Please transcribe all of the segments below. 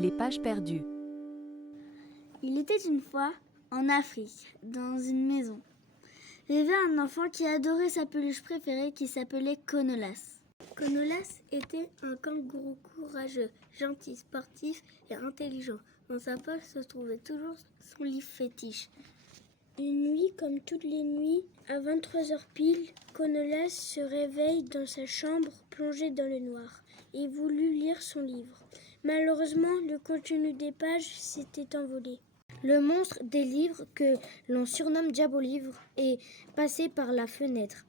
Les pages perdues. Il était une fois, en Afrique, dans une maison. Il y avait un enfant qui adorait sa peluche préférée qui s'appelait Konolas. Konolas était un kangourou courageux, gentil, sportif et intelligent. Dans sa poche se trouvait toujours son livre fétiche. Une nuit, comme toutes les nuits, à 23h pile, Konolas se réveille dans sa chambre, plongé dans le noir, et voulut lire son livre. Malheureusement, le contenu des pages s'était envolé. Le monstre des livres, que l'on surnomme Diabolivre, est passé par la fenêtre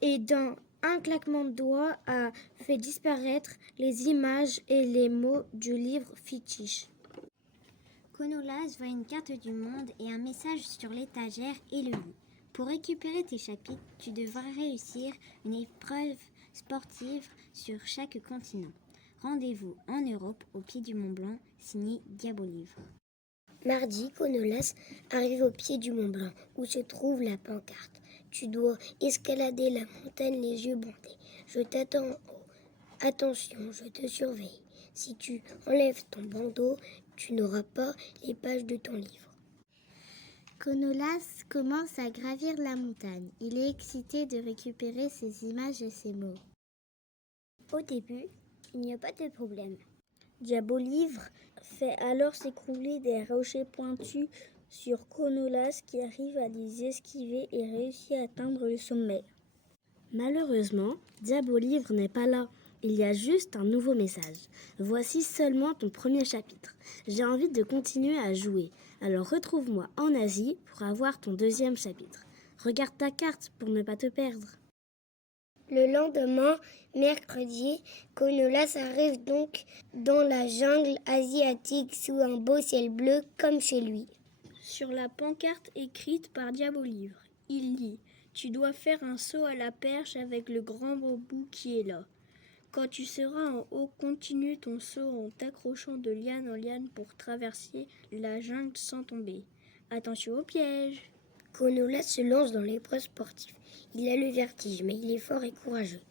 et d'un un claquement de doigts a fait disparaître les images et les mots du livre fétiche. Konolas voit une carte du monde et un message sur l'étagère et le lit. Pour récupérer tes chapitres, tu devras réussir une épreuve sportive sur chaque continent. Rendez-vous en Europe, au pied du Mont Blanc, signé Diabolivre. Mardi, Konolas arrive au pied du Mont Blanc, où se trouve la pancarte. Tu dois escalader la montagne les yeux bandés. Je t'attends en haut. Attention, je te surveille. Si tu enlèves ton bandeau, tu n'auras pas les pages de ton livre. Konolas commence à gravir la montagne. Il est excité de récupérer ses images et ses mots. Au début, il n'y a pas de problème. Diabolivre fait alors s'écrouler des rochers pointus sur Konolas qui arrive à les esquiver et réussit à atteindre le sommet. Malheureusement, Diabolivre n'est pas là. Il y a juste un nouveau message. Voici seulement ton premier chapitre. J'ai envie de continuer à jouer. Alors retrouve-moi en Asie pour avoir ton deuxième chapitre. Regarde ta carte pour ne pas te perdre. Le lendemain, mercredi, Konolas arrive donc dans la jungle asiatique sous un beau ciel bleu comme chez lui. Sur la pancarte écrite par Diabolivre, il lit « Tu dois faire un saut à la perche avec le grand bambou qui est là. Quand tu seras en haut, continue ton saut en t'accrochant de liane en liane pour traverser la jungle sans tomber. Attention au piège !» Konolas se lance dans l'épreuve sportive. Il a le vertige, mais il est fort et courageux.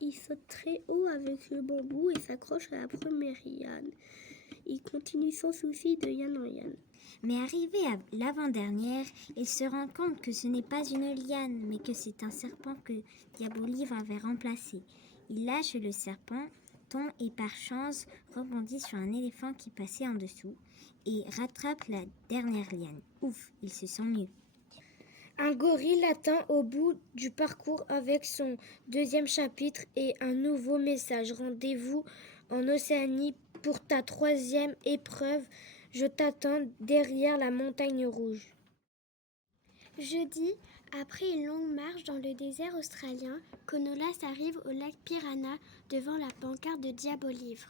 Il saute très haut avec le bambou et s'accroche à la première liane. Il continue sans souci de liane en liane. Mais arrivé à l'avant-dernière, il se rend compte que ce n'est pas une liane, mais que c'est un serpent que Diabolivre avait remplacé. Il lâche le serpent, tombe et par chance rebondit sur un éléphant qui passait en dessous et rattrape la dernière liane. Ouf, il se sent mieux. Un gorille l'attend au bout du parcours avec son deuxième chapitre et un nouveau message. Rendez-vous en Océanie pour ta troisième épreuve. Je t'attends derrière la montagne rouge. Jeudi, après une longue marche dans le désert australien, Konolas arrive au lac Piranha devant la pancarte de Diabolivre.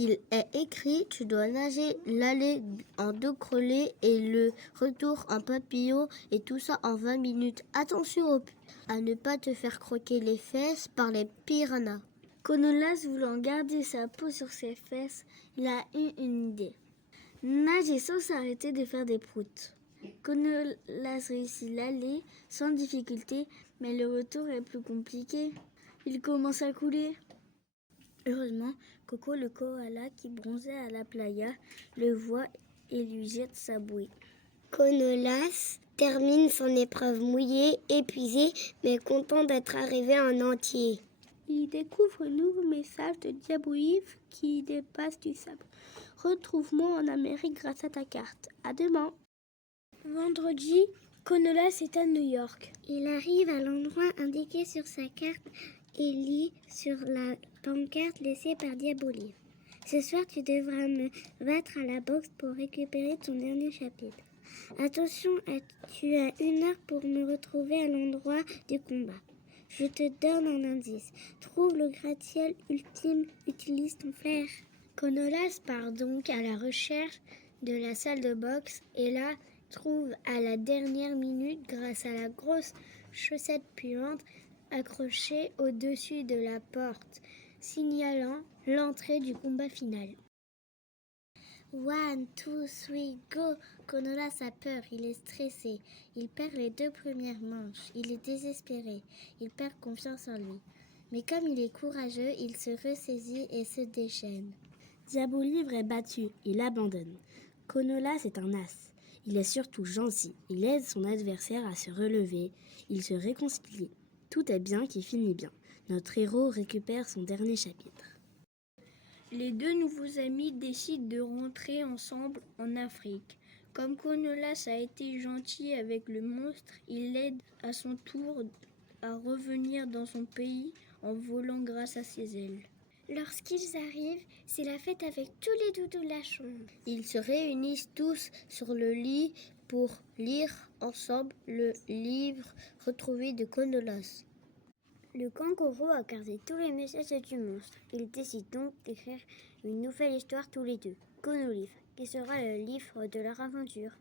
Il est écrit « Tu dois nager l'aller en dos crôlé et le retour en papillon et tout ça en 20 minutes. Attention à ne pas te faire croquer les fesses par les piranhas. » Konolas voulant garder sa peau sur ses fesses, il a eu une idée. Nager sans s'arrêter de faire des proutes. Konolas réussit l'aller sans difficulté, mais le retour est plus compliqué. Il commence à couler. Heureusement, Coco le koala qui bronzait à la playa le voit et lui jette sa bouée. Konolas termine son épreuve mouillé, épuisé, mais content d'être arrivé en entier. Il découvre un nouveau message de Diabolivre qui dépasse du sable. Retrouve-moi en Amérique grâce à ta carte. À demain. Vendredi, Konolas est à New York. Il arrive à l'endroit indiqué sur sa carte et lit sur la pancarte laissée par Diabolivre. Ce soir, tu devras me battre à la boxe pour récupérer ton dernier chapitre. Attention, tu as 1 heure pour me retrouver à l'endroit du combat. Je te donne un indice. Trouve le gratte-ciel ultime, utilise ton flair. Konolas part donc à la recherche de la salle de boxe et la trouve à la dernière minute grâce à la grosse chaussette puante accrochée au-dessus de la porte, signalant l'entrée du combat final. 1, 2, 3, go! Konolas a peur, il est stressé. Il perd les 2 premières manches. Il est désespéré. Il perd confiance en lui. Mais comme il est courageux, il se ressaisit et se déchaîne. Diabolivre est battu, il abandonne. Conolas est un as. Il est surtout gentil. Il aide son adversaire à se relever. Il se réconcilie. Tout est bien qui finit bien. Notre héros récupère son dernier chapitre. Les deux nouveaux amis décident de rentrer ensemble en Afrique. Comme Conolas a été gentil avec le monstre, il l'aide à son tour à revenir dans son pays en volant grâce à ses ailes. Lorsqu'ils arrivent, c'est la fête avec tous les doudous de la chambre. Ils se réunissent tous sur le lit pour lire ensemble le livre retrouvé de Conolas. Le kangourou a gardé tous les messages du monstre. Ils décident donc d'écrire une nouvelle histoire tous les deux, Conolivre, qui sera le livre de leur aventure.